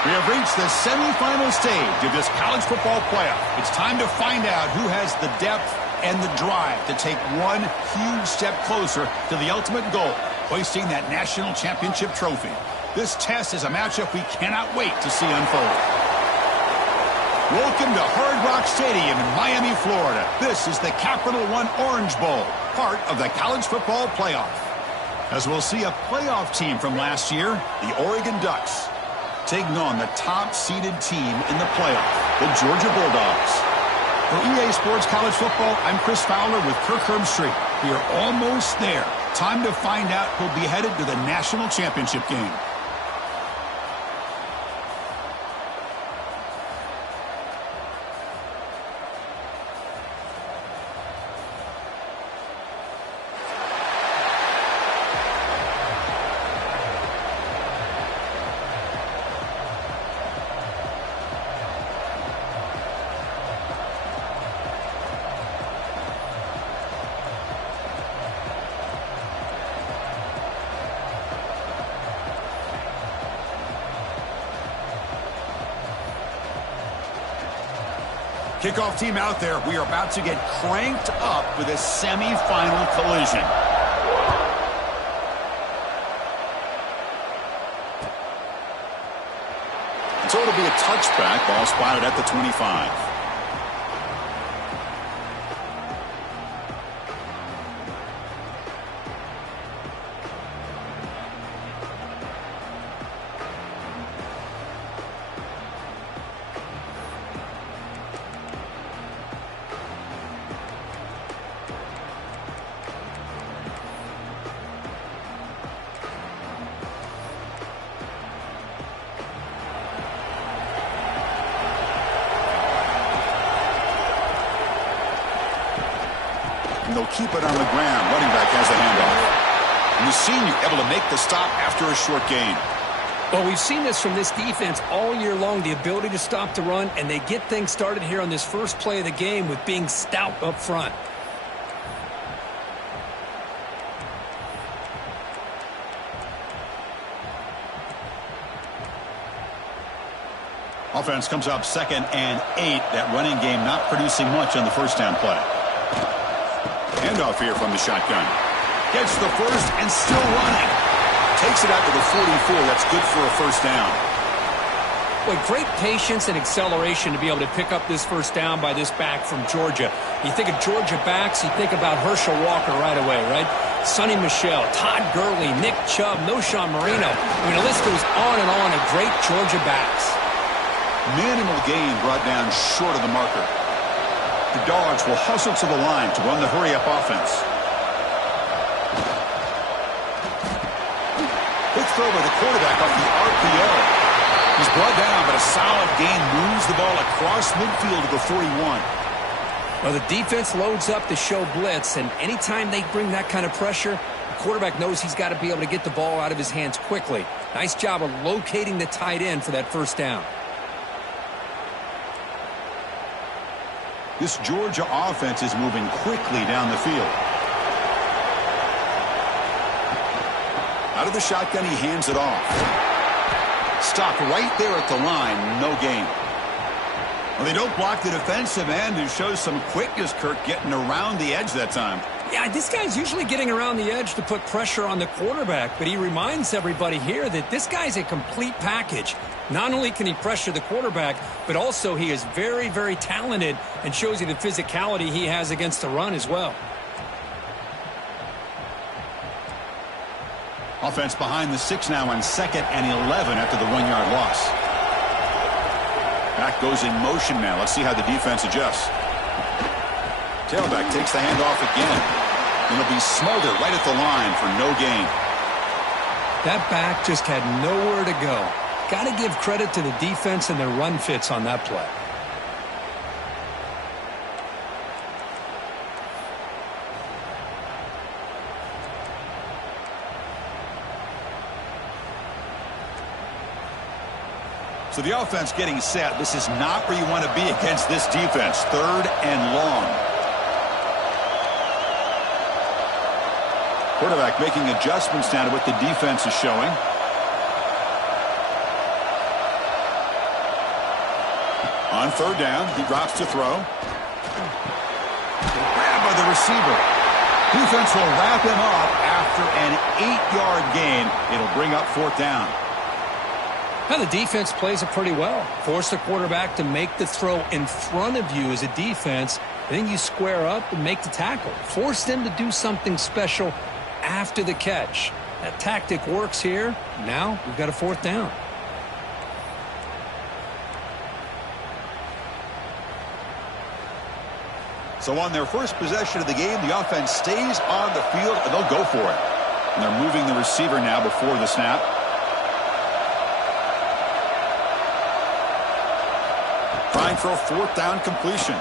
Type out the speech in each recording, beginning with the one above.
We have reached the semifinal stage of this college football playoff. It's time to find out who has the depth and the drive to take one huge step closer to the ultimate goal, hoisting that national championship trophy. This test is a matchup we cannot wait to see unfold. Welcome to Hard Rock Stadium in Miami, Florida. This is the Capital One Orange Bowl, part of the college football playoff. As we'll see a playoff team from last year, the Oregon Ducks, taking on the top-seeded team in the playoff, the Georgia Bulldogs. For EA Sports College Football, I'm Chris Fowler with Kirk Herbstreit. We are almost there. Time to find out who'll be headed to the national championship game. Kickoff team out there. We are about to get cranked up with a semifinal collision. And so it'll be a touchback. Ball spotted at the 25. And they'll keep it on the ground. Running back has the handoff. And the senior able to make the stop after a short gain. Well, we've seen this from this defense all year long, the ability to stop the run, and they get things started here on this first play of the game with being stout up front. Offense comes up 2nd and 8. That running game not producing much on the first down play. Handoff here from the shotgun. Gets the first and still running. Takes it out to the 44. That's good for a first down. Boy, great patience and acceleration to be able to pick up this first down by this back from Georgia. You think of Georgia backs, you think about Herschel Walker right away, right? Sonny Michel, Todd Gurley, Nick Chubb, Noshawn Marino. I mean, the list goes on and on of great Georgia backs. Minimal gain brought down short of the marker. The Dogs will hustle to the line to run the hurry-up offense. Quick throw by the quarterback off the RPO. He's brought down, but a solid gain moves the ball across midfield to the 41. Well, the defense loads up to show blitz, and anytime they bring that kind of pressure, the quarterback knows he's got to be able to get the ball out of his hands quickly. Nice job of locating the tight end for that first down. This Georgia offense is moving quickly down the field. Out of the shotgun, he hands it off. Stopped right there at the line, no gain. Well, they don't block the defensive end, who shows some quickness, Kirk, getting around the edge that time. Yeah, this guy's usually getting around the edge to put pressure on the quarterback, but he reminds everybody here that this guy's a complete package. Not only can he pressure the quarterback, but also he is very, very talented and shows you the physicality he has against the run as well. Offense behind the 6 now on 2nd and 11 after the 1-yard loss. Back goes in motion now. Let's see how the defense adjusts. Tailback takes the handoff again. And he'll be smothered right at the line for no gain. That back just had nowhere to go. Got to give credit to the defense and their run fits on that play. So the offense getting set. This is not where you want to be against this defense. 3rd and long. Quarterback making adjustments now to what the defense is showing. On third down, he drops to throw. Grabbed by the receiver. Defense will wrap him up after an 8-yard gain. It'll bring up fourth down. Now the defense plays it pretty well. Force the quarterback to make the throw in front of you as a defense. Then you square up and make the tackle. Force them to do something special after the catch. That tactic works here. Now we've got a fourth down. So on their first possession of the game, the offense stays on the field, and they'll go for it. And they're moving the receiver now before the snap. Trying for a fourth down completion.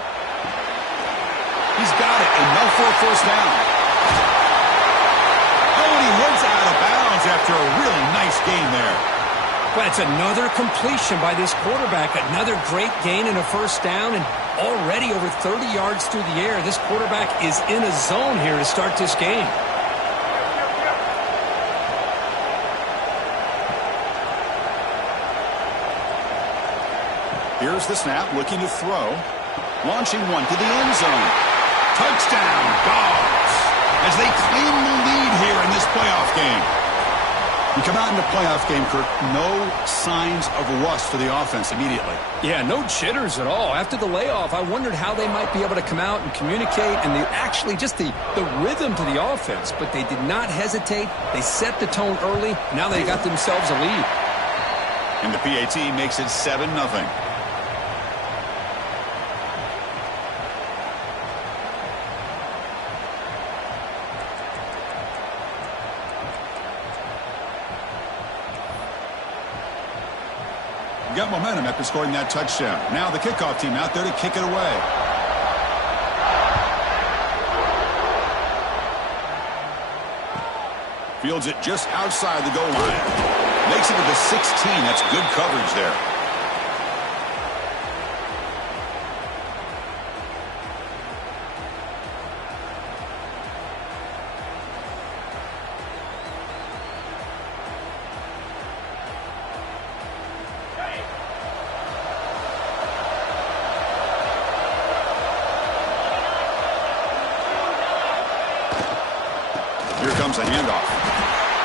He's got it, enough for a first down. Oh, and he heads out of bounds after a really nice gain there. Well, it's another completion by this quarterback. Another great gain in a first down, and already over 30 yards through the air. This quarterback is in a zone here to start this game. Here's the snap, looking to throw. Launching one to the end zone. Touchdown, Dogs, as they claim the lead here in this playoff game. You come out in the playoff game, Kirk, no signs of rust for the offense immediately. Yeah, no jitters at all. After the layoff, I wondered how they might be able to come out and communicate and actually just the rhythm to the offense. But they did not hesitate. They set the tone early. Now they got themselves a lead. And the PAT makes it 7-0. Got momentum after scoring that touchdown. Now the kickoff team out there to kick it away. Fields it just outside the goal line. Makes it to the 16. That's good coverage there. Here comes a handoff.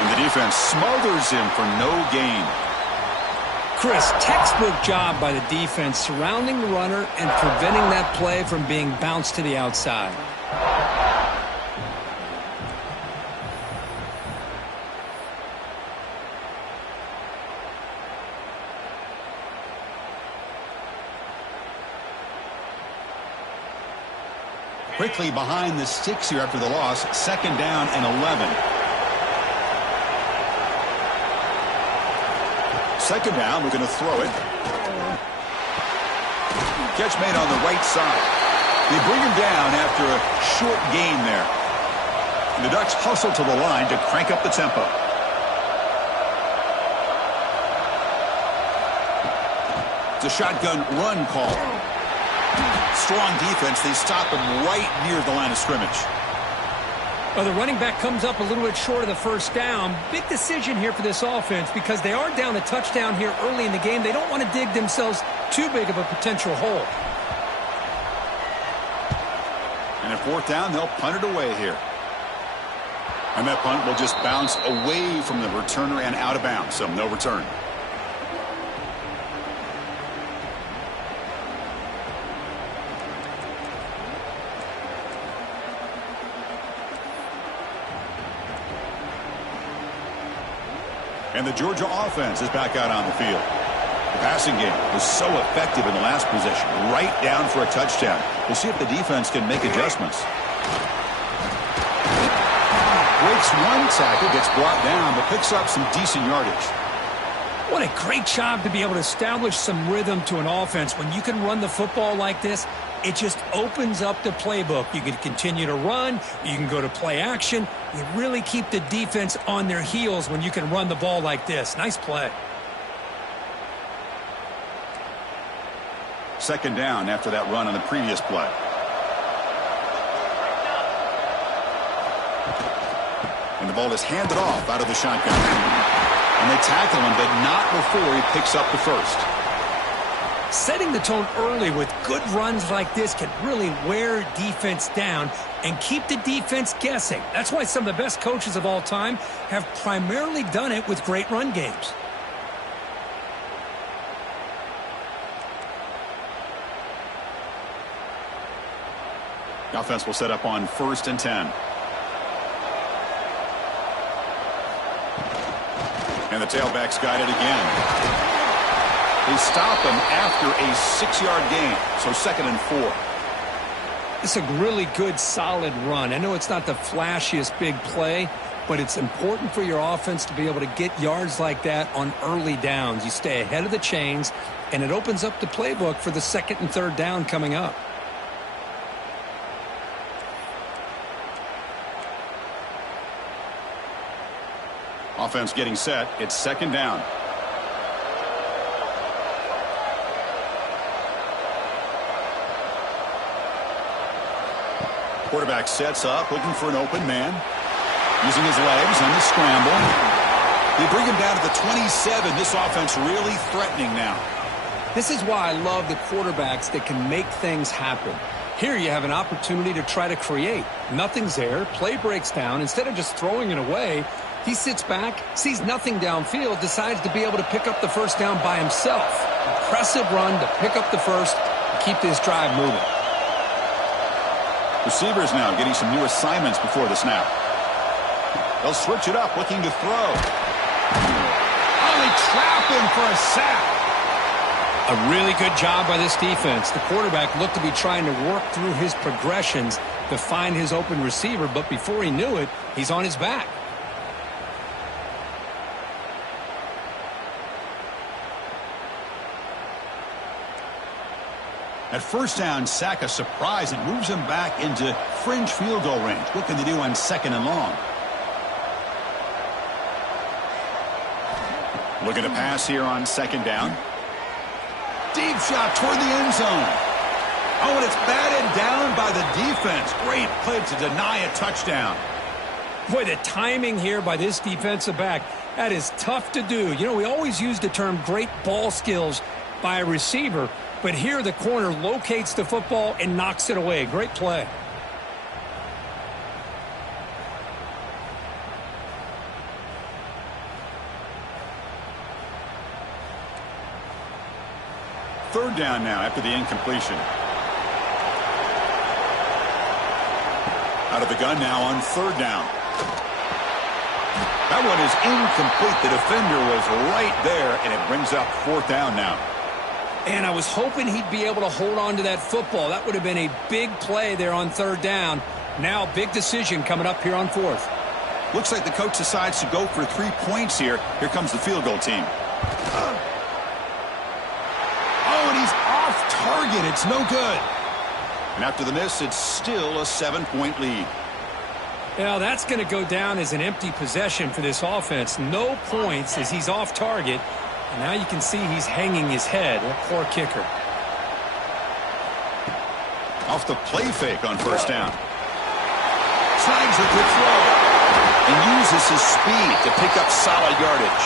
And the defense smothers him for no gain. Chris, textbook job by the defense surrounding the runner and preventing that play from being bounced to the outside. Quickly behind the sticks here after the loss. Second down and 11. Second down, we're going to throw it. Catch made on the right side. They bring him down after a short gain there. And the Ducks hustle to the line to crank up the tempo. It's a shotgun run call. Strong defense. They stop him right near the line of scrimmage. Well, the running back comes up a little bit short of the first down. Big decision here for this offense because they are down a touchdown here early in the game. They don't want to dig themselves too big of a potential hole. And at fourth down, they'll punt it away here. And that punt will just bounce away from the returner and out of bounds, so no return. And the Georgia offense is back out on the field. The passing game was so effective in the last possession, right down for a touchdown. We'll see if the defense can make adjustments. Breaks one tackle, gets brought down, but picks up some decent yardage. What a great job to be able to establish some rhythm to an offense. When you can run the football like this, it just opens up the playbook. You can continue to run. You can go to play action. You really keep the defense on their heels when you can run the ball like this. Nice play. Second down after that run on the previous play. And the ball is handed off out of the shotgun. And they tackle him, but not before he picks up the first. Setting the tone early with good runs like this can really wear defense down and keep the defense guessing. That's why some of the best coaches of all time have primarily done it with great run games. The offense will set up on 1st and 10. And the tailback's got it again. They stop him after a 6-yard gain, so 2nd and 4. It's a really good, solid run. I know it's not the flashiest big play, but it's important for your offense to be able to get yards like that on early downs. You stay ahead of the chains, and it opens up the playbook for the 2nd and 3rd down coming up. Offense getting set. It's 2nd down. Quarterback sets up, looking for an open man. Using his legs on the scramble. They bring him down to the 27. This offense really threatening now. This is why I love the quarterbacks that can make things happen. Here you have an opportunity to try to create. Nothing's there. Play breaks down. Instead of just throwing it away, he sits back, sees nothing downfield, decides to be able to pick up the 1st down by himself. Impressive run to pick up the 1st and keep this drive moving. Receivers now getting some new assignments before the snap. They'll switch it up, looking to throw. Oh, they trap him for a sack. A really good job by this defense. The quarterback looked to be trying to work through his progressions to find his open receiver, but before he knew it, he's on his back. At 1st down, sack a surprise. It moves him back into fringe field goal range. What can they do on 2nd and long? Looking to pass here on 2nd down. Deep shot toward the end zone. Oh, and it's batted down by the defense. Great play to deny a touchdown. Boy, the timing here by this defensive back, that is tough to do. You know, we always use the term great ball skills by a receiver, but here the corner locates the football and knocks it away. Great play. Third down now after the incompletion. Out of the gun now on 3rd down. That one is incomplete. The defender was right there, and it brings up 4th down now. And I was hoping he'd be able to hold on to that football. That would have been a big play there on 3rd down. Now, big decision coming up here on 4th. Looks like the coach decides to go for 3 points here. Here comes the field goal team. Oh, and he's off target. It's no good. And after the miss, it's still a 7-point lead. Now, that's going to go down as an empty possession for this offense. No points as he's off target. And now you can see he's hanging his head. A poor kicker. Off the play fake on 1st down. Snags a good throw. And uses his speed to pick up solid yardage.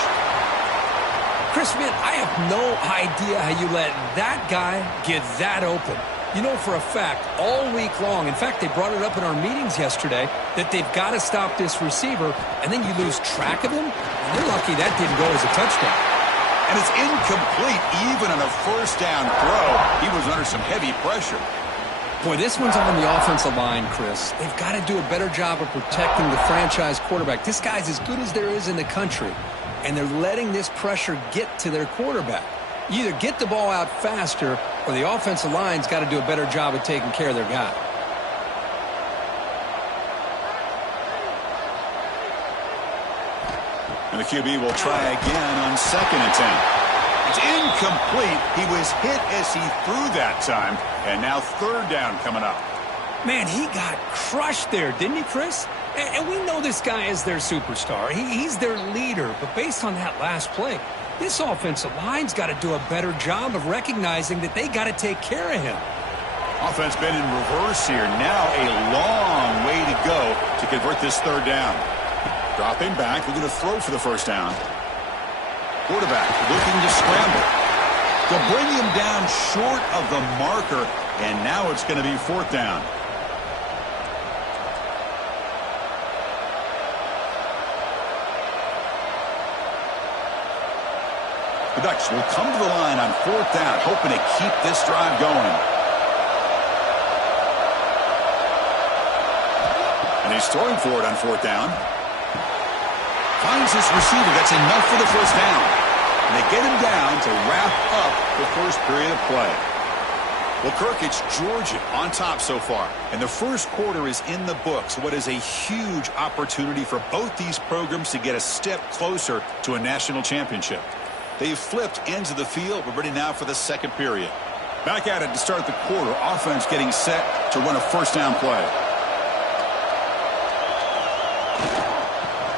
Chris, man, I have no idea how you let that guy get that open. You know for a fact, all week long, in fact, they brought it up in our meetings yesterday, that they've got to stop this receiver, and then you lose track of him, and they're lucky that didn't go as a touchdown. And it's incomplete even on a 1st down throw. He was under some heavy pressure. Boy, this one's on the offensive line, Chris. They've got to do a better job of protecting the franchise quarterback. This guy's as good as there is in the country, and they're letting this pressure get to their quarterback. You either get the ball out faster, or the offensive line's got to do a better job of taking care of their guy. And the QB will try again on 2nd and 10. It's incomplete. He was hit as he threw that time. And now 3rd down coming up. Man, he got crushed there, didn't he, Chris? And we know this guy is their superstar. He's their leader. But based on that last play, this offensive line's got to do a better job of recognizing that they got to take care of him. Offense been in reverse here. Now a long way to go to convert this 3rd down. Dropping back, looking to throw for the 1st down. Quarterback looking to scramble. They'll bring him down short of the marker, and now it's going to be 4th down. The Ducks will come to the line on 4th down, hoping to keep this drive going. And he's throwing for it on 4th down. Finds his receiver. That's enough for the 1st down. And they get him down to wrap up the first period of play. Well, Kirk, it's Georgia on top so far. And the first quarter is in the books. What is a huge opportunity for both these programs to get a step closer to a national championship. They've flipped ends of the field. We're ready now for the second period. Back at it to start the quarter. Offense getting set to run a 1st down play.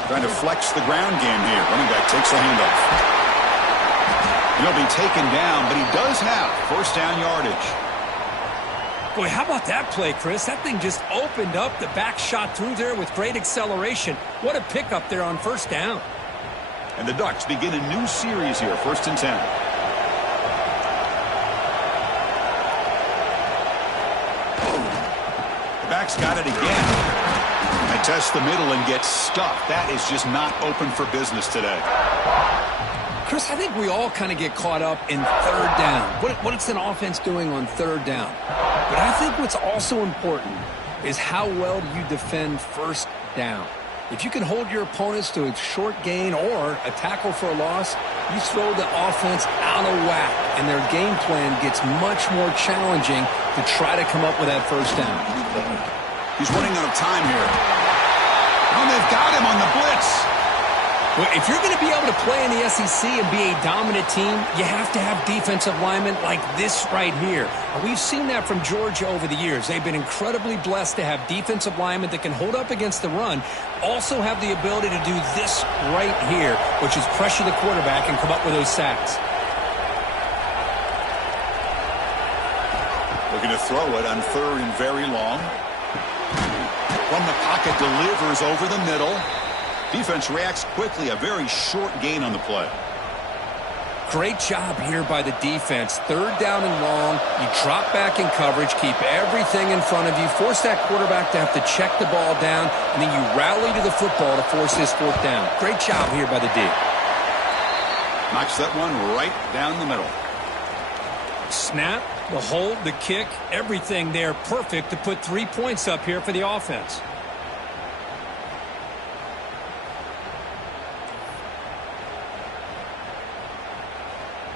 Trying to flex the ground game here. Running back takes the handoff. And he'll be taken down, but he does have 1st down yardage. Boy, how about that play, Chris? That thing just opened up. The back shot through there with great acceleration. What a pickup there on 1st down. And the Ducks begin a new series here, 1st and 10. The back's got it again. They test the middle and get stuffed. That is just not open for business today. Chris, I think we all kind of get caught up in 3rd down. What is an offense doing on 3rd down? But I think what's also important is how well do you defend 1st down. If you can hold your opponents to a short gain or a tackle for a loss, you throw the offense out of whack, and their game plan gets much more challenging to try to come up with that 1st down. He's running out of time here. Oh, they've got him on the blitz. Well, if you're going to be able to play in the SEC and be a dominant team, you have to have defensive linemen like this right here. And we've seen that from Georgia over the years. They've been incredibly blessed to have defensive linemen that can hold up against the run, also have the ability to do this right here, which is pressure the quarterback and come up with those sacks. Looking to throw it on 3rd and very long. From the pocket, delivers over the middle. Defense reacts quickly. A very short gain on the play. Great job here by the defense. 3rd down and long. You drop back in coverage, keep everything in front of you, force that quarterback to have to check the ball down, and then you rally to the football to force this 4th down. Great job here by the D. Knocks that one right down the middle. Snap, the hold, the kick, everything there perfect to put 3 points up here for the offense.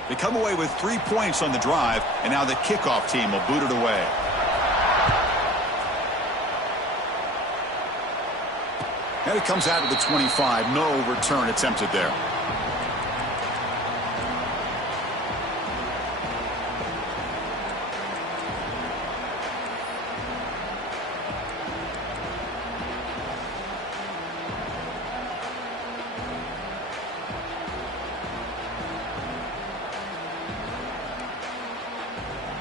They come away with 3 points on the drive, and now the kickoff team will boot it away. And it comes out of the 25. No return attempted there.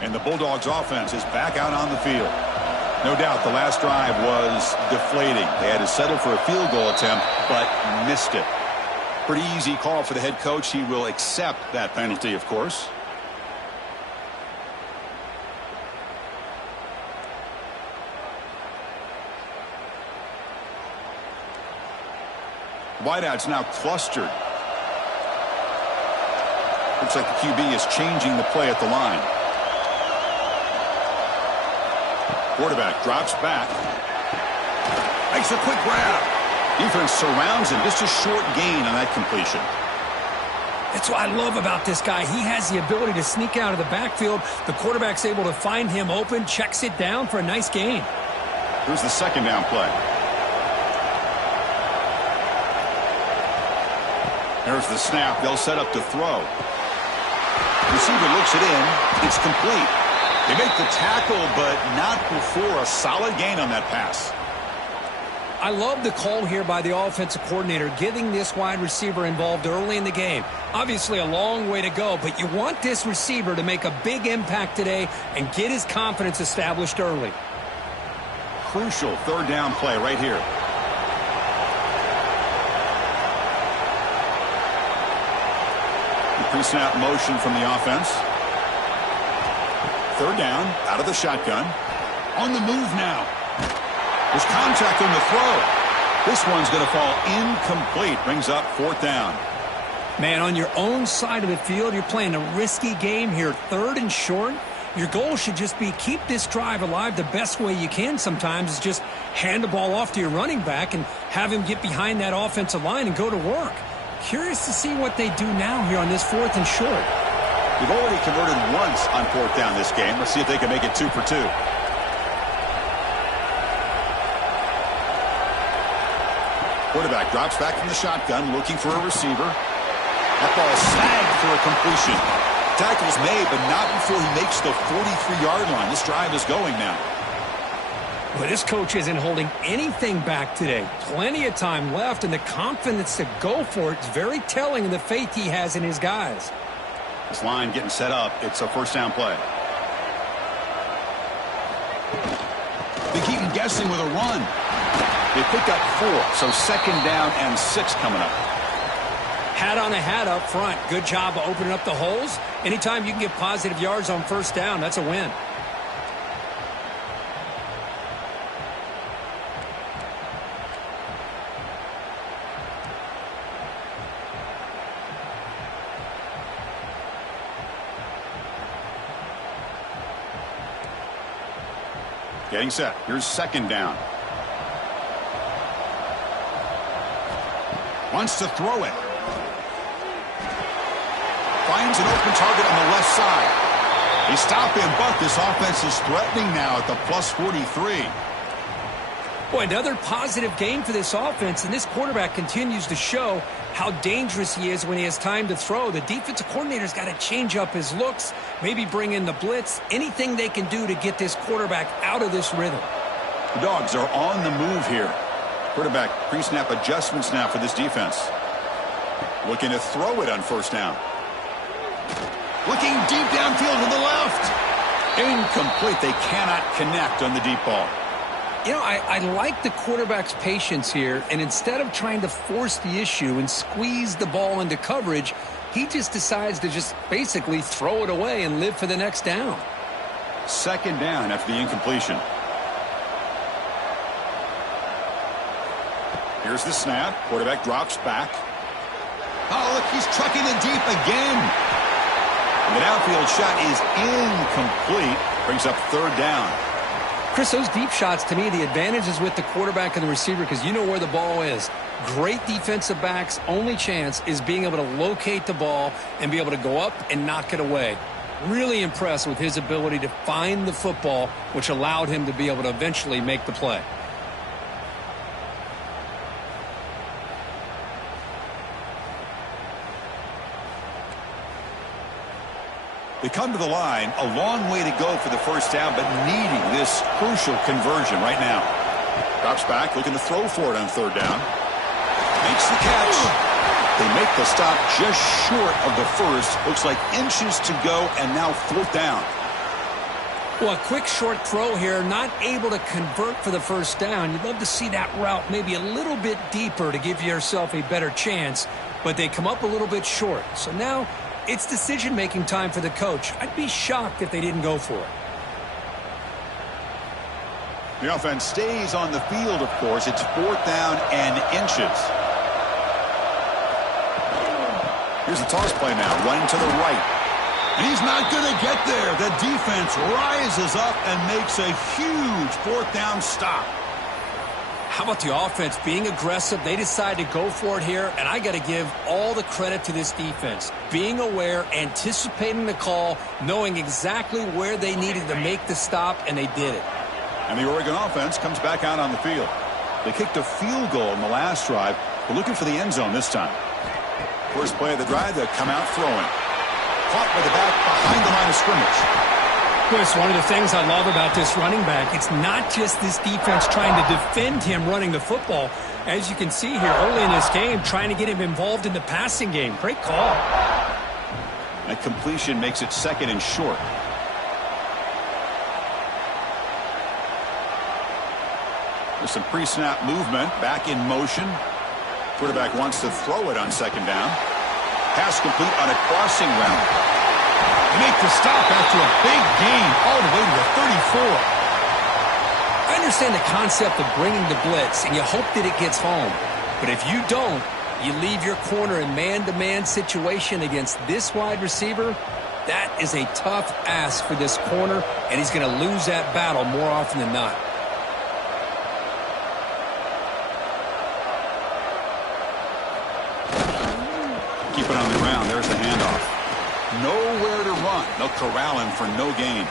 And the Bulldogs offense is back out on the field. No doubt the last drive was deflating. They had to settle for a field goal attempt, but missed it. Pretty easy call for the head coach. He will accept that penalty, of course. Wideout's now clustered. Looks like the QB is changing the play at the line. Quarterback drops back. Makes a quick grab. Defense surrounds him. Just a short gain on that completion. That's what I love about this guy. He has the ability to sneak out of the backfield. The quarterback's able to find him open, checks it down for a nice gain. Here's the 2nd down play. There's the snap. They'll set up to throw. Receiver looks it in. It's complete. They make the tackle, but not before a solid gain on that pass. I love the call here by the offensive coordinator, getting this wide receiver involved early in the game. Obviously a long way to go, but you want this receiver to make a big impact today and get his confidence established early. Crucial 3rd down play right here. The pre-snap motion from the offense. Third down, out of the shotgun. On the move now. There's contact on the throw. This one's going to fall incomplete. Brings up fourth down. Man, on your own side of the field, you're playing a risky game here. Third and short. Your goal should just be keep this drive alive the best way you can sometimes is just hand the ball off to your running back and have him get behind that offensive line and go to work. Curious to see what they do now here on this fourth and short. They've already converted once on fourth down this game. Let's see if they can make it 2 for 2. Quarterback drops back from the shotgun looking for a receiver. That ball snagged for a completion. Tackle's made, but not before he makes the 43-yard line. This drive is going now. Well, this coach isn't holding anything back today. Plenty of time left, and the confidence to go for it is very telling of the faith he has in his guys. This line getting set up. It's a first down play. They keep him guessing with a run. They pick up 4, so second down and 6 coming up. Hat on a hat up front. Good job of opening up the holes. Anytime you can get positive yards on first down, that's a win. Getting set. Here's second down. Wants to throw it. Finds an open target on the left side. They stop him, but this offense is threatening now at the plus 43. Boy, another positive game for this offense, and this quarterback continues to show how dangerous he is when he has time to throw. The defensive coordinator's got to change up his looks, maybe bring in the blitz, anything they can do to get this quarterback out of this rhythm. The Dogs are on the move here. Quarterback pre-snap adjustments now for this defense. Looking to throw it on first down. Looking deep downfield to the left. Incomplete. They cannot connect on the deep ball. You know, I like the quarterback's patience here, and instead of trying to force the issue and squeeze the ball into coverage, he just decides to just basically throw it away and live for the next down. Second down after the incompletion. Here's the snap. Quarterback drops back. Oh, look, he's trucking it deep again. And the downfield shot is incomplete. Brings up third down. Chris, those deep shots, to me, the advantage is with the quarterback and the receiver because you know where the ball is. Great defensive backs' only chance is being able to locate the ball and be able to go up and knock it away. Really impressed with his ability to find the football, which allowed him to be able to eventually make the play. They come to the line, a long way to go for the first down, but needing this crucial conversion right now. Drops back, looking to throw for it on third down. Makes the catch. They make the stop just short of the first. Looks like inches to go, and now fourth down. Well, a quick short throw here, not able to convert for the first down. You'd love to see that route maybe a little bit deeper to give yourself a better chance, but they come up a little bit short. So now it's decision-making time for the coach. I'd be shocked if they didn't go for it. The offense stays on the field, of course. It's fourth down and inches. Here's the toss play now, running to the right. And he's not going to get there. The defense rises up and makes a huge fourth down stop. How about the offense being aggressive? They decide to go for it here, and I got to give all the credit to this defense. Being aware, anticipating the call, knowing exactly where they needed to make the stop, and they did it. And the Oregon offense comes back out on the field. They kicked a field goal in the last drive. They're looking for the end zone this time. First play of the drive, they'll come out throwing. Caught by the back behind the line of scrimmage. Chris, one of the things I love about this running back, it's not just this defense trying to defend him running the football. As you can see here early in this game, trying to get him involved in the passing game. Great call. That completion makes it second and short. There's some pre-snap movement, back in motion. Quarterback wants to throw it on second down. Pass complete on a crossing route. They make to stop after a big gain all the way to the 34. I understand the concept of bringing the blitz, and you hope that it gets home. But if you don't, you leave your corner in man-to-man situation against this wide receiver. That is a tough ask for this corner, and he's going to lose that battle more often than not. Keep it on the ground. There's the handoff. Nowhere to run. They'll corral him for no gain.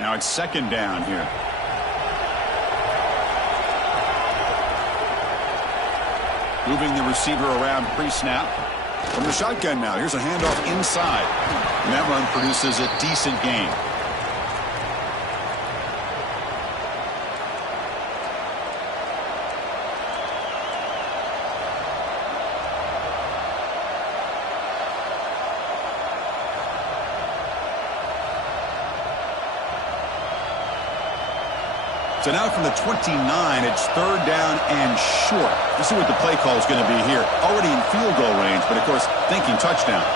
Now it's second down here. Moving the receiver around pre-snap. From the shotgun now, here's a handoff inside. And that run produces a decent gain. So now from the 29, it's third down and short. Let's see what the play call is going to be here. Already in field goal range, but of course, thinking touchdown.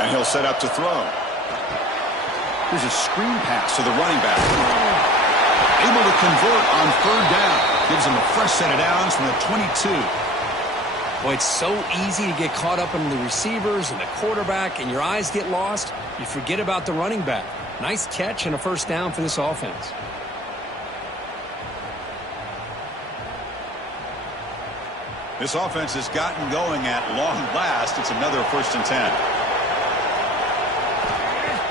And he'll set up to throw. Here's a screen pass to the running back. Able to convert on third down. Gives him a fresh set of downs from the 22. Boy, it's so easy to get caught up in the receivers and the quarterback, and your eyes get lost. You forget about the running back. Nice catch and a first down for this offense. This offense has gotten going at long last. It's another 1st and 10.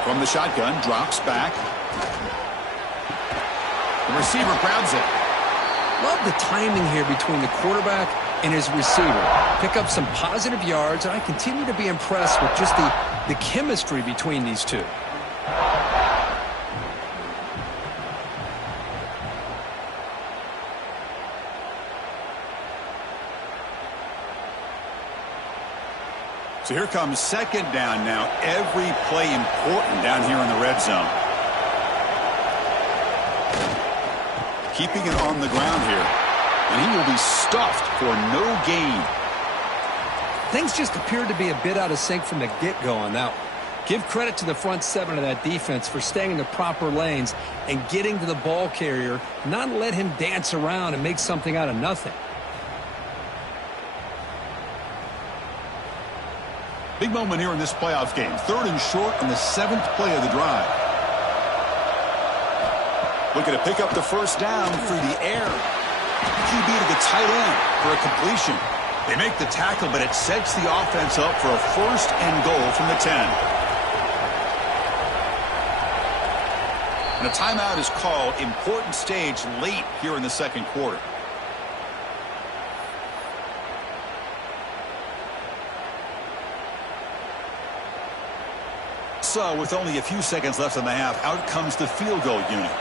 From the shotgun, drops back. The receiver grabs it. Love the timing here between the quarterback and his receiver. Pick up some positive yards, and I continue to be impressed with just the chemistry between these two. So here comes second down now. Every play important down here in the red zone. Keeping it on the ground here. And he will be stuffed for no gain. Things just appeared to be a bit out of sync from the get-go on that one. Give credit to the front seven of that defense for staying in the proper lanes and getting to the ball carrier, not let him dance around and make something out of nothing. Big moment here in this playoff game. Third and short on the 7th play of the drive. Looking to pick up the first down through the air. QB to the tight end for a completion. They make the tackle, but it sets the offense up for a 1st and goal from the 10. And a timeout is called. Important stage late here in the 2nd quarter. So, with only a few seconds left in the half, out comes the field goal unit.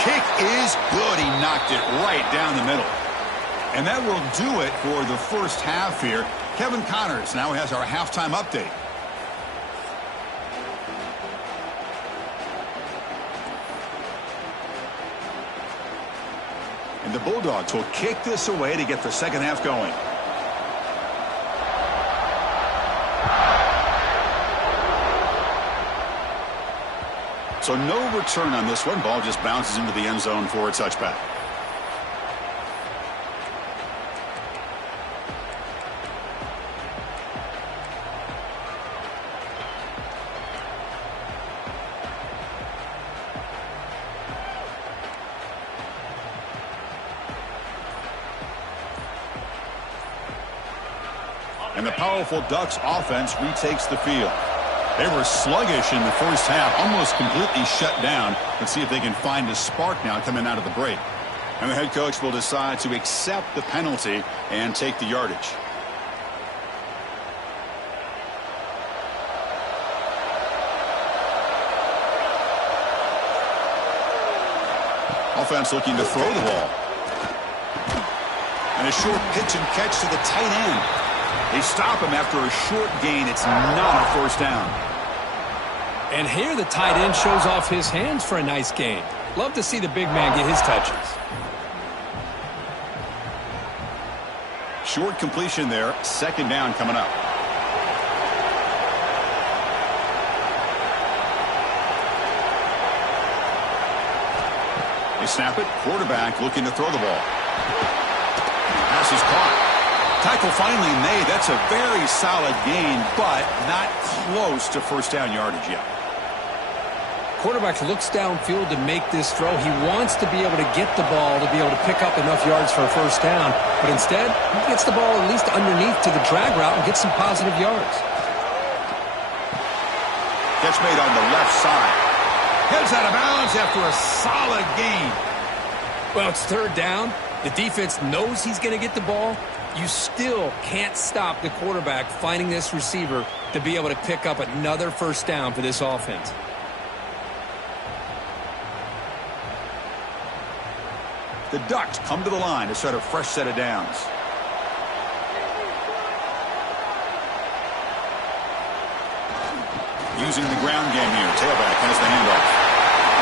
Kick is good. He knocked it right down the middle. And that will do it for the first half here. Kevin Connors now has our halftime update. And the Bulldogs will kick this away to get the second half going. So no return on this one. Ball just bounces into the end zone for a touchback. And the powerful Ducks offense retakes the field. They were sluggish in the first half, almost completely shut down. Let's see if they can find a spark now coming out of the break. And the head coach will decide to accept the penalty and take the yardage. Offense looking to throw the ball. And a short pitch and catch to the tight end. They stop him after a short gain. It's not a first down. And here the tight end shows off his hands for a nice gain. Love to see the big man get his touches. Short completion there. Second down coming up. They snap it. Quarterback looking to throw the ball. Pass is caught. Tackle finally made. That's a very solid gain, but not close to first down yardage yet. Quarterback looks downfield to make this throw. He wants to be able to get the ball to be able to pick up enough yards for a first down, but instead he gets the ball at least underneath to the drag route and gets some positive yards. Catch made on the left side. Heads out of bounds after a solid gain. Well, it's third down. The defense knows he's going to get the ball. You still can't stop the quarterback finding this receiver to be able to pick up another first down for this offense. The Ducks come to the line to start a fresh set of downs. Using the ground game here. Tailback has the handoff.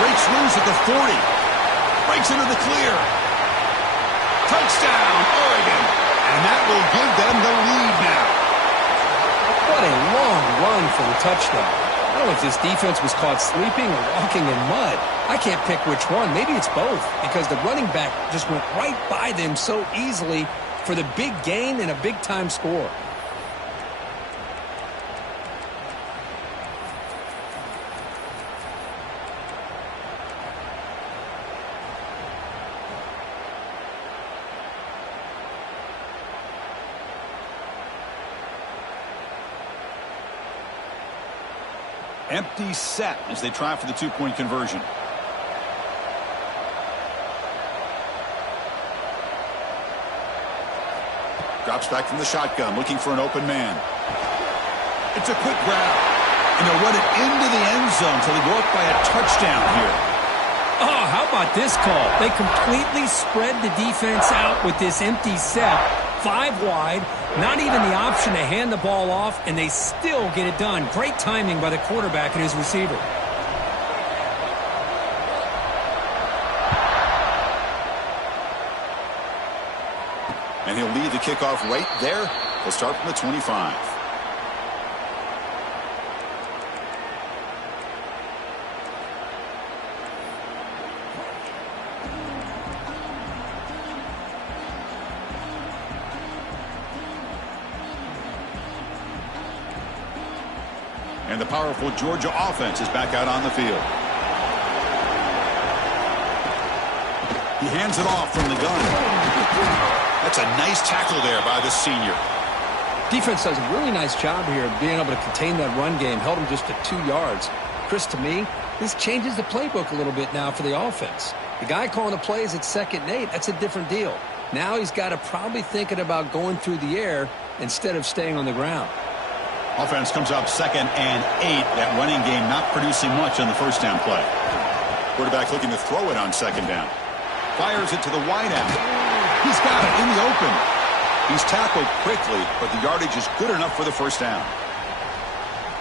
Breaks loose at the 40. Breaks into the clear. Touchdown, Oregon. And that will give them the lead now. What a long run for the touchdown. I don't know if this defense was caught sleeping or walking in mud. I can't pick which one. Maybe it's both, because the running back just went right by them so easily for the big gain and a big-time score. Empty set as they try for the two-point conversion. Drops back from the shotgun, looking for an open man. It's a quick grab. And they'll run it into the end zone until they go up by a touchdown here. Oh, how about this call? They completely spread the defense out with this empty set. 5 wide, not even the option to hand the ball off, and they still get it done. Great timing by the quarterback and his receiver. And he'll lead the kickoff right there. They'll start from the 25. And the powerful Georgia offense is back out on the field. He hands it off from the gun. That's a nice tackle there by the senior. Defense does a really nice job here of being able to contain that run game. Held him just at 2 yards. Chris, to me, this changes the playbook a little bit now for the offense. The guy calling the plays at 2nd and 8, that's a different deal. Now he's got to probably thinking about going through the air instead of staying on the ground. Offense comes up 2nd and 8. That running game not producing much on the first down play. Quarterback looking to throw it on 2nd down. Fires it to the wideout. He's got it in the open. He's tackled quickly, but the yardage is good enough for the first down.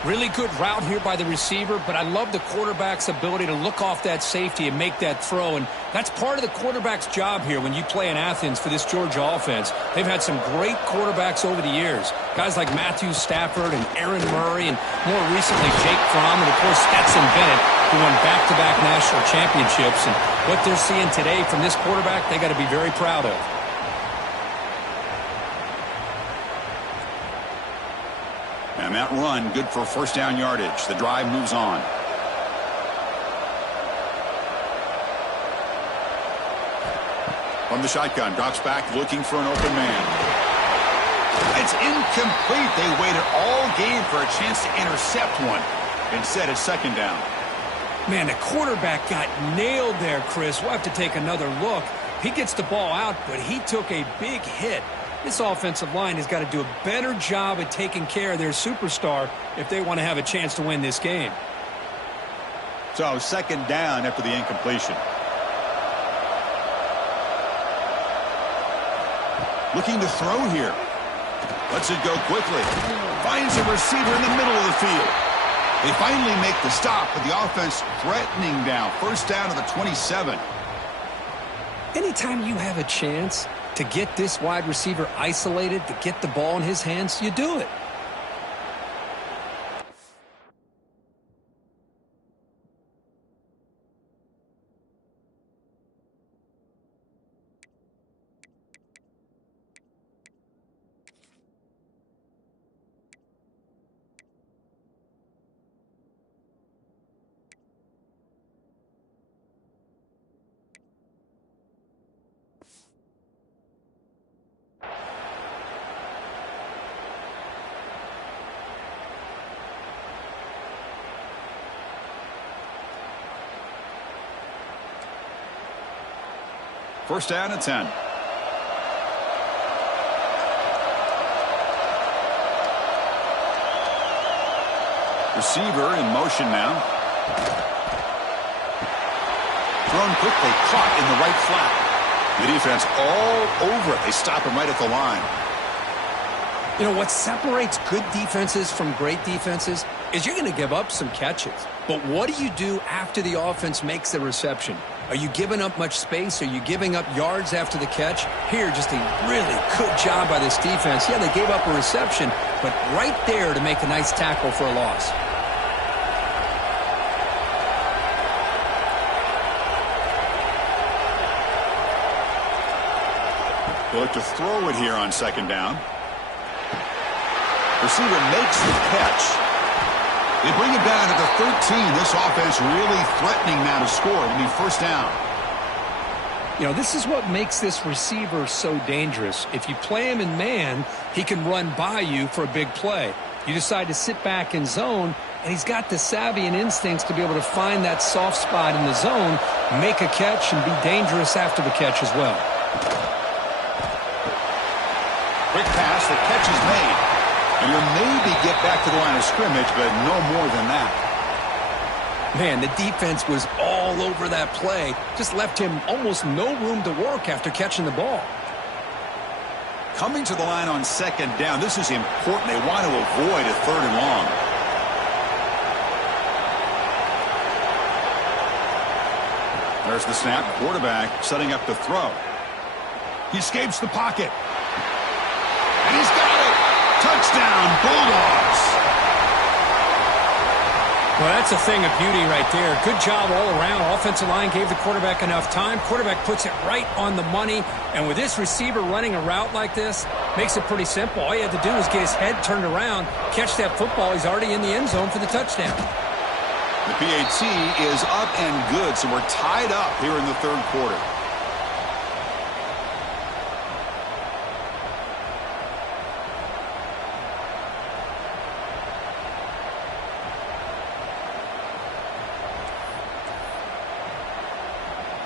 Really good route here by the receiver, but I love the quarterback's ability to look off that safety and make that throw. And that's part of the quarterback's job here when you play in Athens for this Georgia offense. They've had some great quarterbacks over the years. Guys like Matthew Stafford and Aaron Murray, and more recently Jake Fromm, and of course Stetson Bennett, who won back-to-back national championships. And what they're seeing today from this quarterback, they got to be very proud of. And that run, good for first down yardage. The drive moves on. From the shotgun, drops back, looking for an open man. It's incomplete. They waited all game for a chance to intercept one. Instead, it's 2nd down. Man, the quarterback got nailed there, Chris. We'll have to take another look. He gets the ball out, but he took a big hit. This offensive line has got to do a better job at taking care of their superstar if they want to have a chance to win this game. So second down after the incompletion. Looking to throw here. Lets it go quickly. Finds a receiver in the middle of the field. They finally make the stop, but the offense threatening down. First down to the 27. Anytime you have a chance to get this wide receiver isolated, to get the ball in his hands, you do it. First down and 10. Receiver in motion now. Thrown quickly, caught in the right flat. The defense all over it. They stop him right at the line. You know, what separates good defenses from great defenses is you're going to give up some catches. But what do you do after the offense makes the reception? Are you giving up much space? Are you giving up yards after the catch? Here, just a really good job by this defense. Yeah, they gave up a reception, but right there to make a nice tackle for a loss. They look to throw it here on second down. Receiver makes the catch. They bring it down to the 13. This offense really threatening now to score. It'll be first down. You know, this is what makes this receiver so dangerous. If you play him in man, he can run by you for a big play. You decide to sit back in zone, and he's got the savvy and instincts to be able to find that soft spot in the zone, make a catch, and be dangerous after the catch as well. Quick pass, the catch is made. And he'll maybe get back to the line of scrimmage, but no more than that. Man, the defense was all over that play. Just left him almost no room to work after catching the ball. Coming to the line on second down, this is important. They want to avoid a third and long. There's the snap. Quarterback setting up the throw. He escapes the pocket. And he's got it. Touchdown, Bulldogs. Well, that's a thing of beauty right there. Good job all around. Offensive line gave the quarterback enough time. Quarterback puts it right on the money. And with this receiver running a route like this, makes it pretty simple. All you had to do is get his head turned around, catch that football. He's already in the end zone for the touchdown. The PAT is up and good, so we're tied up here in the third quarter.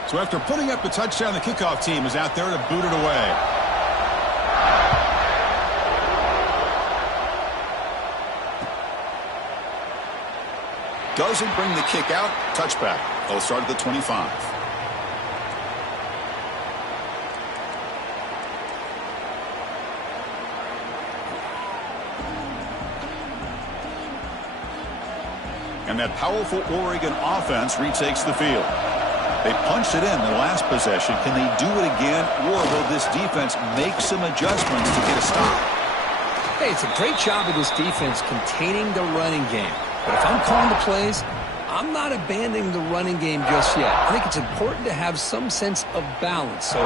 So after putting up the touchdown, the kickoff team is out there to boot it away. Doesn't bring the kick out. Touchback. They'll start at the 25. And that powerful Oregon offense retakes the field. They punched it in the last possession. Can they do it again, or will this defense make some adjustments to get a stop? Hey, it's a great job of this defense containing the running game. But if I'm calling the plays, I'm not abandoning the running game just yet. I think it's important to have some sense of balance. So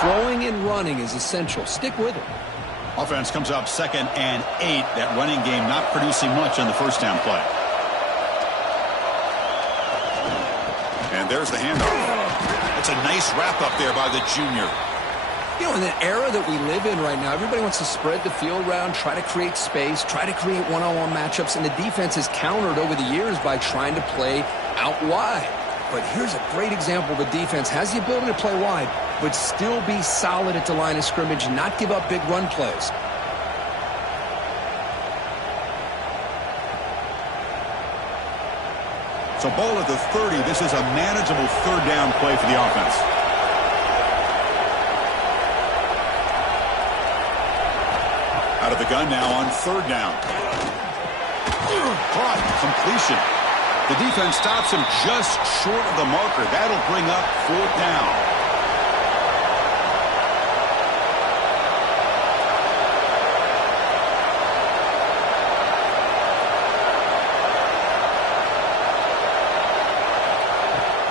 throwing and running is essential. Stick with it. Offense comes up 2nd and 8. That running game not producing much on the first down play. And there's the handoff. That's a nice wrap-up there by the junior. You know, in the era that we live in right now, everybody wants to spread the field around, try to create space, try to create one-on-one matchups, and the defense has countered over the years by trying to play out wide. But here's a great example. The defense has the ability to play wide, but still be solid at the line of scrimmage and not give up big run plays. So ball at the 30. This is a manageable third down play for the offense. Out of the gun now on third down. Caught. Completion. The defense stops him just short of the marker. That'll bring up fourth down.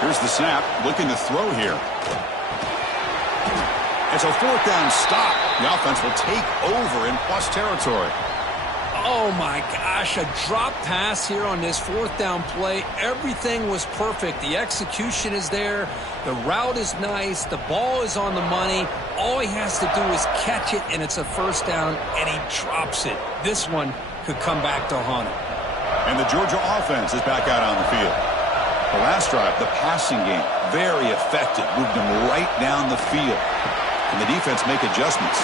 Here's the snap. Looking to throw here. It's a fourth down stop. The offense will take over in plus territory. Oh, my gosh, a drop pass here on this fourth down play. Everything was perfect. The execution is there. The route is nice. The ball is on the money. All he has to do is catch it, and it's a first down, and he drops it. This one could come back to haunt him. And the Georgia offense is back out on the field. The last drive, the passing game, very effective. Moved them right down the field. And the defense make adjustments.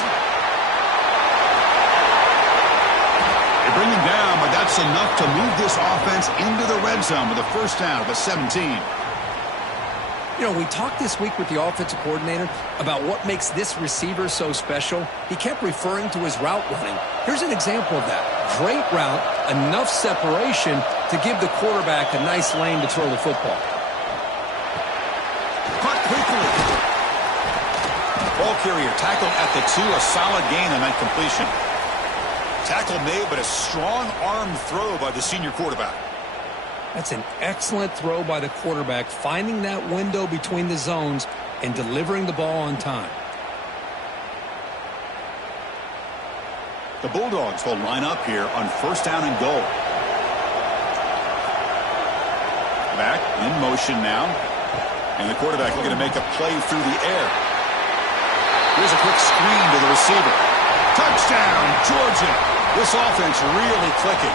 Bring him down, but that's enough to move this offense into the red zone with a first down of a 17. You know, we talked this week with the offensive coordinator about what makes this receiver so special. He kept referring to his route running. Here's an example of that. Great route, enough separation to give the quarterback a nice lane to throw the football. Caught quickly. Ball carrier tackled at the 2, a solid gain on that completion. Tackle made, but a strong arm throw by the senior quarterback. That's an excellent throw by the quarterback, finding that window between the zones and delivering the ball on time. The Bulldogs will line up here on first down and goal. Back in motion now. And the quarterback looking to make a play through the air. Here's a quick screen to the receiver. Touchdown, Georgia. This offense really clicking.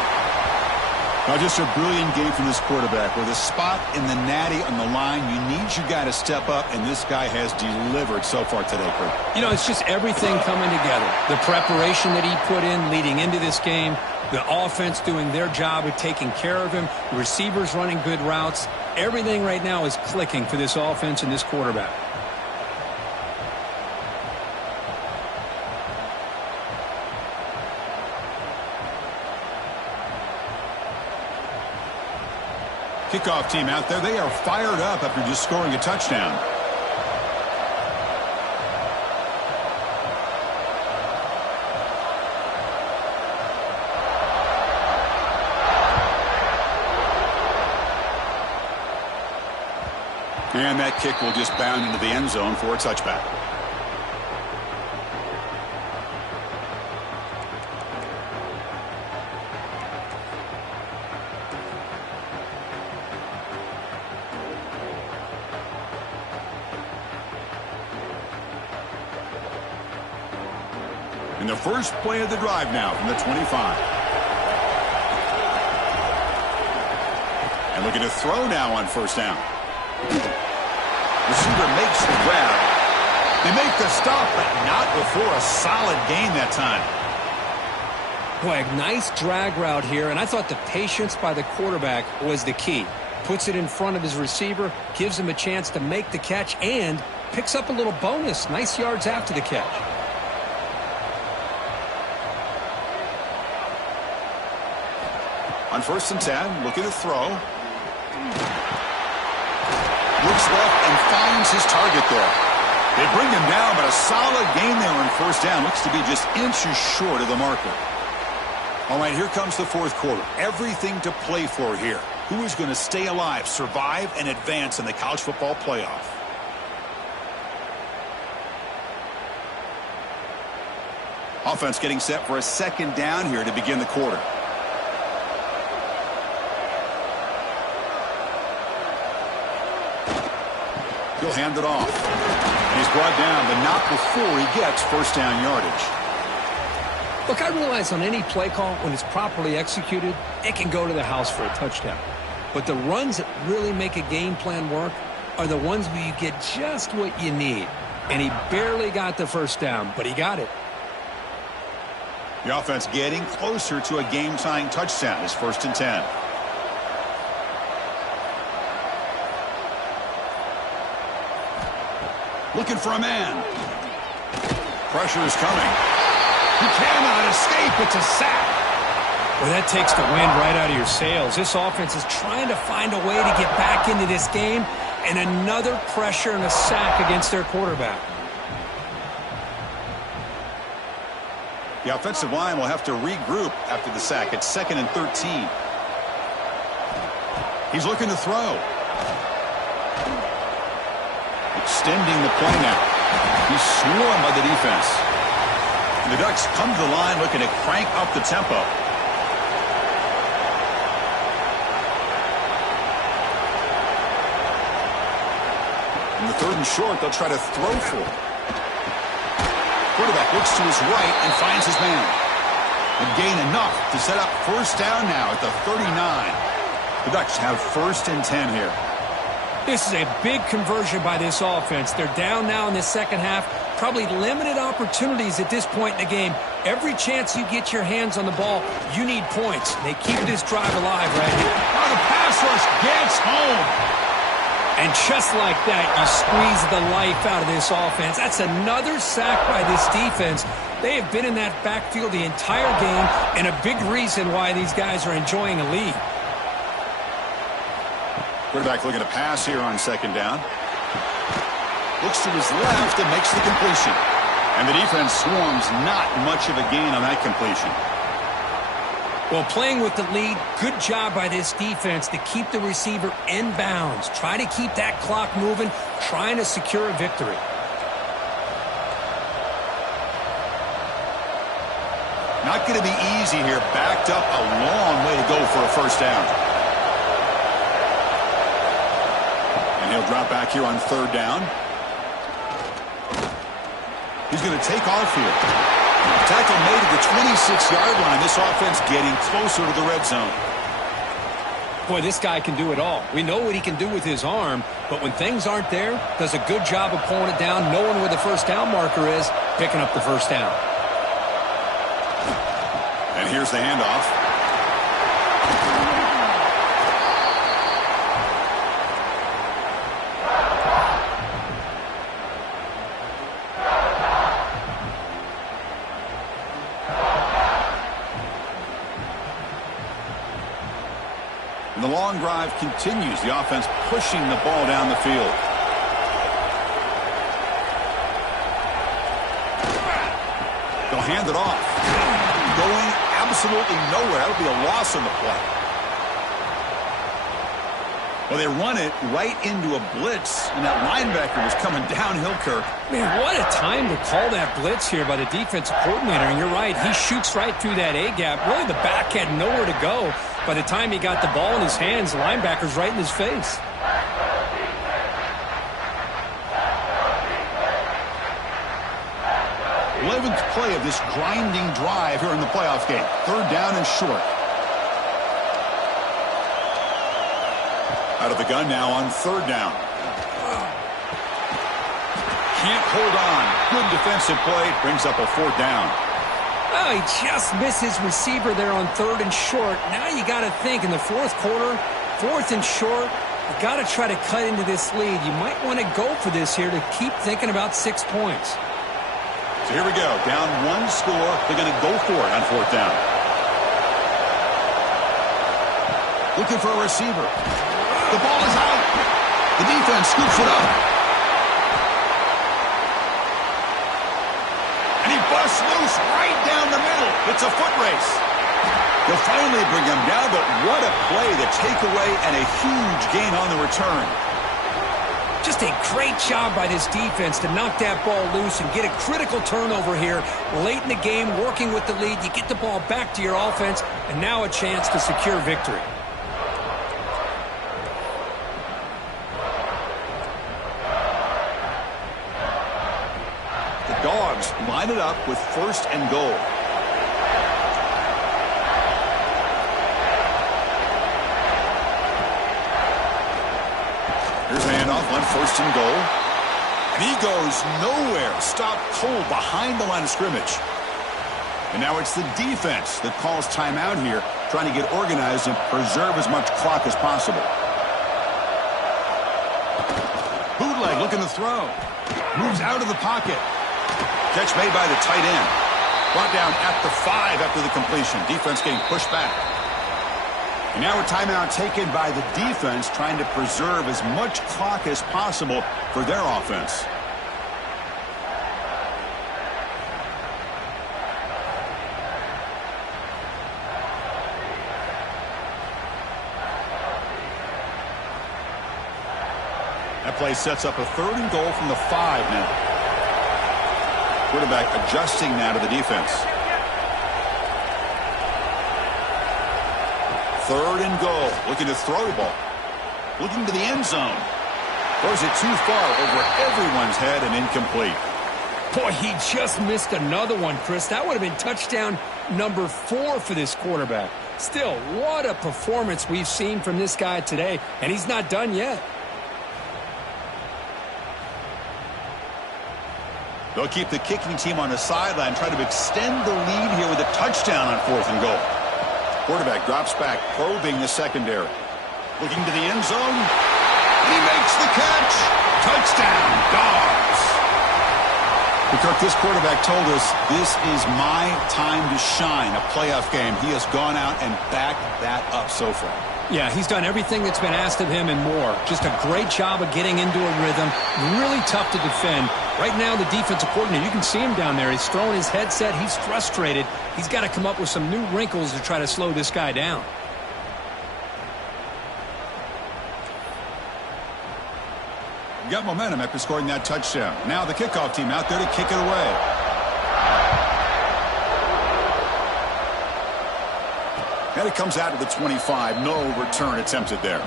Now just a brilliant game from this quarterback. With a spot in the natty on the line, you need your guy to step up, and this guy has delivered so far today, Kurt. You know, it's just everything coming together. The preparation that he put in leading into this game, the offense doing their job of taking care of him, the receivers running good routes. Everything right now is clicking for this offense and this quarterback. Kickoff team out there. They are fired up after just scoring a touchdown. And that kick will just bound into the end zone for a touchback. And the first play of the drive now from the 25. And looking to throw now on first down. Receiver makes the grab. They make the stop, but not before a solid gain that time. Boy, a nice drag route here, and I thought the patience by the quarterback was the key. Puts it in front of his receiver, gives him a chance to make the catch, and picks up a little bonus. Nice yards after the catch. On first and 10, looking to throw. Looks left and finds his target there. They bring him down, but a solid gain there on first down. Looks to be just inches short of the marker. All right, here comes the fourth quarter. Everything to play for here. Who is going to stay alive, survive, and advance in the college football playoff? Offense getting set for a second down here to begin the quarter. He'll hand it off. And he's brought down, but not before he gets first down yardage. Look, I realize on any play call, when it's properly executed, it can go to the house for a touchdown. But the runs that really make a game plan work are the ones where you get just what you need. And he barely got the first down, but he got it. The offense getting closer to a game-tying touchdown. It's 1st and 10. Looking for a man. Pressure is coming. He cannot escape. It's a sack. Well, that takes the wind right out of your sails. This offense is trying to find a way to get back into this game, and another pressure and a sack against their quarterback. The offensive line will have to regroup after the sack. It's 2nd and 13. He's looking to throw. Extending the play now. He's swarmed by the defense. And the Ducks come to the line looking to crank up the tempo. In the 3rd and short, they'll try to throw for it. Quarterback looks to his right and finds his man. And gain enough to set up 1st down now at the 39. The Ducks have 1st and 10 here. This is a big conversion by this offense. They're down now in the second half. Probably limited opportunities at this point in the game. Every chance you get your hands on the ball, you need points. They keep this drive alive right here. Oh, the pass rush gets home. And just like that, you squeeze the life out of this offense. That's another sack by this defense. They have been in that backfield the entire game, and a big reason why these guys are enjoying a lead. Quarterback looking to pass here on 2nd down. Looks to his left and makes the completion. And the defense swarms, not much of a gain on that completion. Well, playing with the lead, good job by this defense to keep the receiver in bounds. Try to keep that clock moving, trying to secure a victory. Not going to be easy here. Backed up a long way to go for a 1st down. And he'll drop back here on 3rd down. He's going to take off here. Tackle made at the 26-yard line. This offense getting closer to the red zone. Boy, this guy can do it all. We know what he can do with his arm, but when things aren't there, does a good job of pulling it down, knowing where the 1st down marker is, picking up the 1st down. And here's the handoff. And the long drive continues. The offense pushing the ball down the field. They'll hand it off. Going absolutely nowhere. That would be a loss on the play. Well, they run it right into a blitz, and that linebacker was coming downhill, Kirk. Man, what a time to call that blitz here by the defensive coordinator. And you're right, he shoots right through that A-gap. Really, the back had nowhere to go. By the time he got the ball in his hands, the linebacker's right in his face. Eleventh play of this grinding drive here in the playoff game. 3rd down and short. Out of the gun now on 3rd down. Can't hold on. Good defensive play. Brings up a 4th down. Oh, he just missed his receiver there on 3rd and short. Now you got to think in the 4th quarter, 4th and short, you got to try to cut into this lead. You might want to go for this here to keep thinking about 6 points. So here we go. Down 1 score. They're going to go for it on 4th down. Looking for a receiver. The ball is out. The defense scoops it up. And he busts loose right down the middle. It's a foot race. They'll finally bring him down, but what a play. The takeaway and a huge gain on the return. Just a great job by this defense to knock that ball loose and get a critical turnover here. Late in the game, working with the lead, you get the ball back to your offense, and now a chance to secure victory. The Dogs line it up with 1st and goal. on first and goal. And he goes nowhere. Stopped cold behind the line of scrimmage. And now it's the defense that calls timeout here, trying to get organized and preserve as much clock as possible. Bootleg looking to throw. Moves out of the pocket. Catch made by the tight end. Brought down at the 5 after the completion. Defense getting pushed back. And now a timeout taken by the defense, trying to preserve as much clock as possible for their offense. That play sets up a 3rd and goal from the 5 now. Quarterback adjusting now to the defense. 3rd and goal. Looking to throw the ball. Looking to the end zone. Throws it too far over everyone's head and incomplete. Boy, he just missed another one, Chris. That would have been touchdown number 4 for this quarterback. Still, what a performance we've seen from this guy today, and he's not done yet. They'll keep the kicking team on the sideline, try to extend the lead here with a touchdown on 4th and goal. Quarterback drops back, probing the secondary. Looking to the end zone. He makes the catch. Touchdown, Dogs. Kirk, this quarterback told us this is my time to shine, a playoff game. He has gone out and backed that up so far. Yeah, he's done everything that's been asked of him and more. Just a great job of getting into a rhythm. Really tough to defend. Right now, the defensive coordinator, you can see him down there. He's throwing his headset. He's frustrated. He's got to come up with some new wrinkles to try to slow this guy down. Got momentum after scoring that touchdown. Now the kickoff team out there to kick it away. And it comes out to the 25. No return attempted there.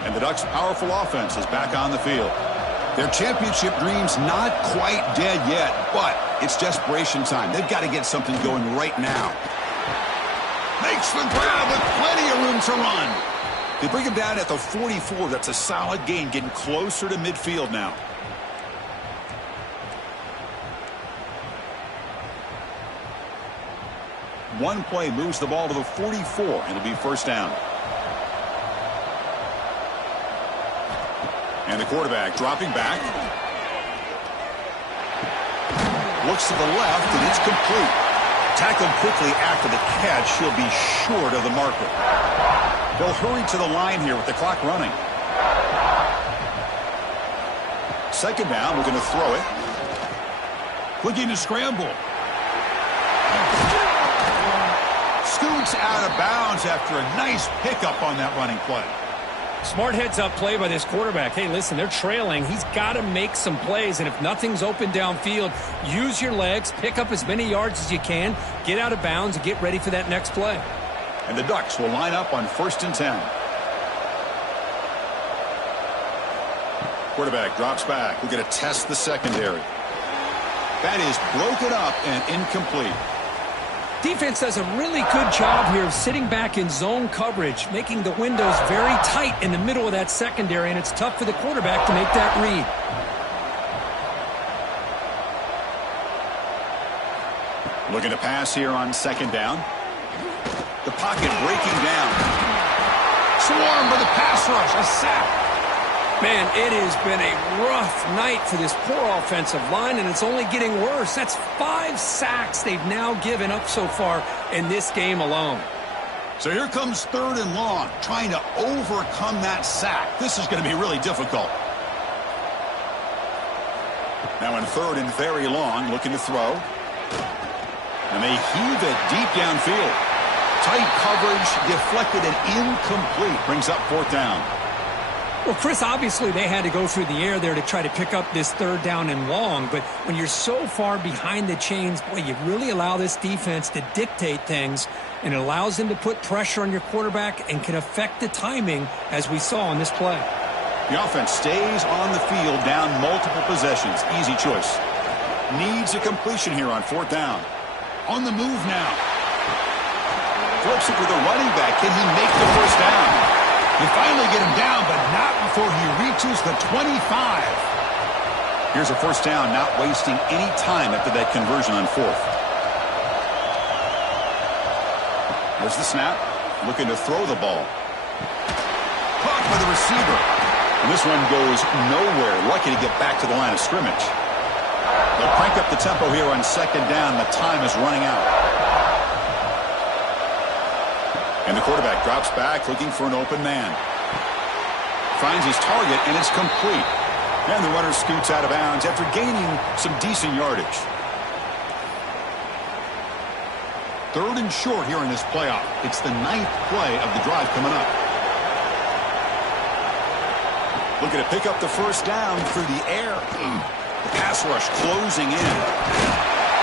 And the Ducks' powerful offense is back on the field. Their championship dreams not quite dead yet, but it's desperation time. They've got to get something going right now. Makes the grab with plenty of room to run. They bring him down at the 44. That's a solid gain, getting closer to midfield now. One play moves the ball to the 44. It'll be first down. And the quarterback dropping back. Looks to the left, and it's complete. Tackled quickly after the catch. He'll be short of the marker. They'll hurry to the line here with the clock running. Second down, we're going to throw it. Looking to scramble. Scoots out of bounds after a nice pickup on that running play. Smart heads-up play by this quarterback. Hey, listen, they're trailing. He's got to make some plays, and if nothing's open downfield, use your legs, pick up as many yards as you can, get out of bounds, and get ready for that next play. And the Ducks will line up on 1st and 10. Quarterback drops back. We're going to test the secondary. That is broken up and incomplete. Defense does a really good job here of sitting back in zone coverage, making the windows very tight in the middle of that secondary, and it's tough for the quarterback to make that read. Looking to pass here on 2nd down. The pocket breaking down. Swarm with a pass rush, a sack. Man, it has been a rough night for this poor offensive line, and it's only getting worse. That's 5 sacks they've now given up so far in this game alone. So here comes 3rd and long, trying to overcome that sack. This is going to be really difficult. Now in 3rd and very long, looking to throw. And they heave it deep downfield. Tight coverage, deflected and incomplete. Brings up 4th down. Well, Chris, obviously they had to go through the air there to try to pick up this third down and long, but when you're so far behind the chains, boy, you really allow this defense to dictate things, and it allows them to put pressure on your quarterback and can affect the timing, as we saw on this play. The offense stays on the field, down multiple possessions. Easy choice. Needs a completion here on fourth down. On the move now. Flips it with a running back. Can he make the first down? They finally get him down, but not before he reaches the 25. Here's a first down, not wasting any time after that conversion on fourth. There's the snap. Looking to throw the ball. Caught by the receiver. And this one goes nowhere. Lucky to get back to the line of scrimmage. They'll crank up the tempo here on second down. The time is running out. And the quarterback drops back, looking for an open man. Finds his target, and it's complete. And the runner scoots out of bounds after gaining some decent yardage. Third and short here in this playoff. It's the 9th play of the drive coming up. Looking to pick up the first down through the air. The pass rush closing in.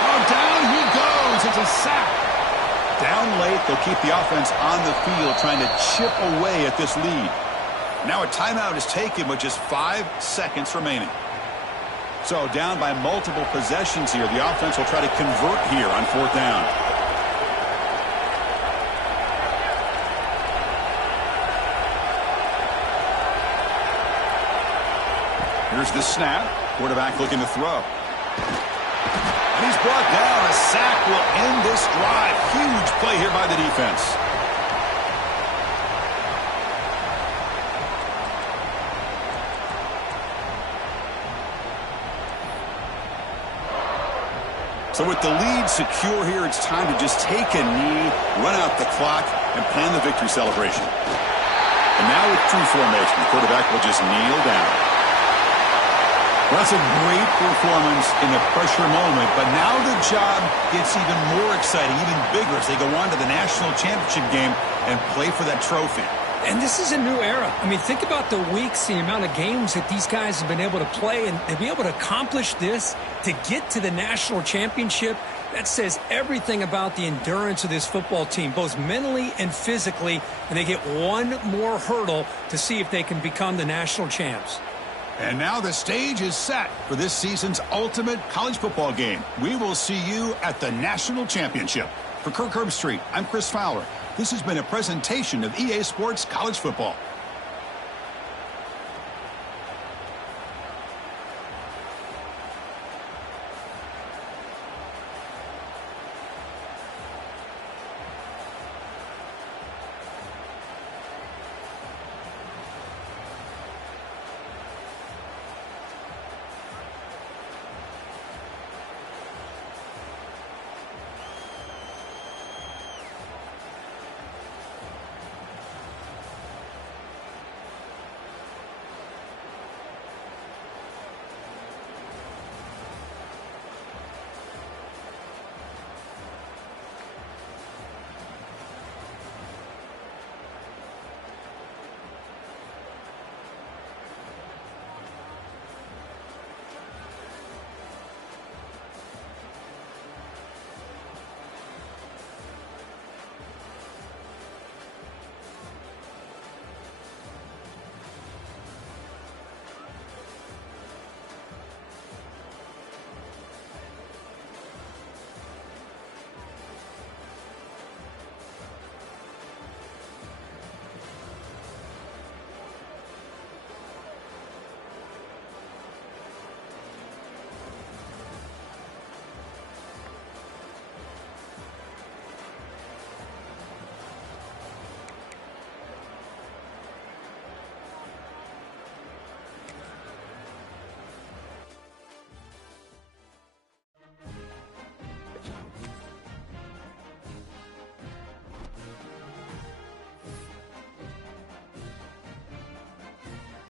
Oh, down he goes. It's a sack. Down late, they'll keep the offense on the field trying to chip away at this lead. Now a timeout is taken with just 5 seconds remaining. So down by multiple possessions here. The offense will try to convert here on fourth down. Here's the snap. Quarterback looking to throw. He's brought down. A sack will end this drive. Huge play here by the defense. So with the lead secure here, it's time to just take a knee, run out the clock, and plan the victory celebration. And now with true formation, the quarterback will just kneel down. Well, that's a great performance in a pressure moment, but now the job gets even more exciting, even bigger as they go on to the national championship game and play for that trophy. And this is a new era. I mean, think about the weeks, the amount of games that these guys have been able to play, and to be able to accomplish this, to get to the national championship, that says everything about the endurance of this football team, both mentally and physically, and they get one more hurdle to see if they can become the national champs. And now the stage is set for this season's ultimate college football game. We will see you at the national championship. For Kirk Herbstreit, I'm Chris Fowler. This has been a presentation of EA Sports College Football.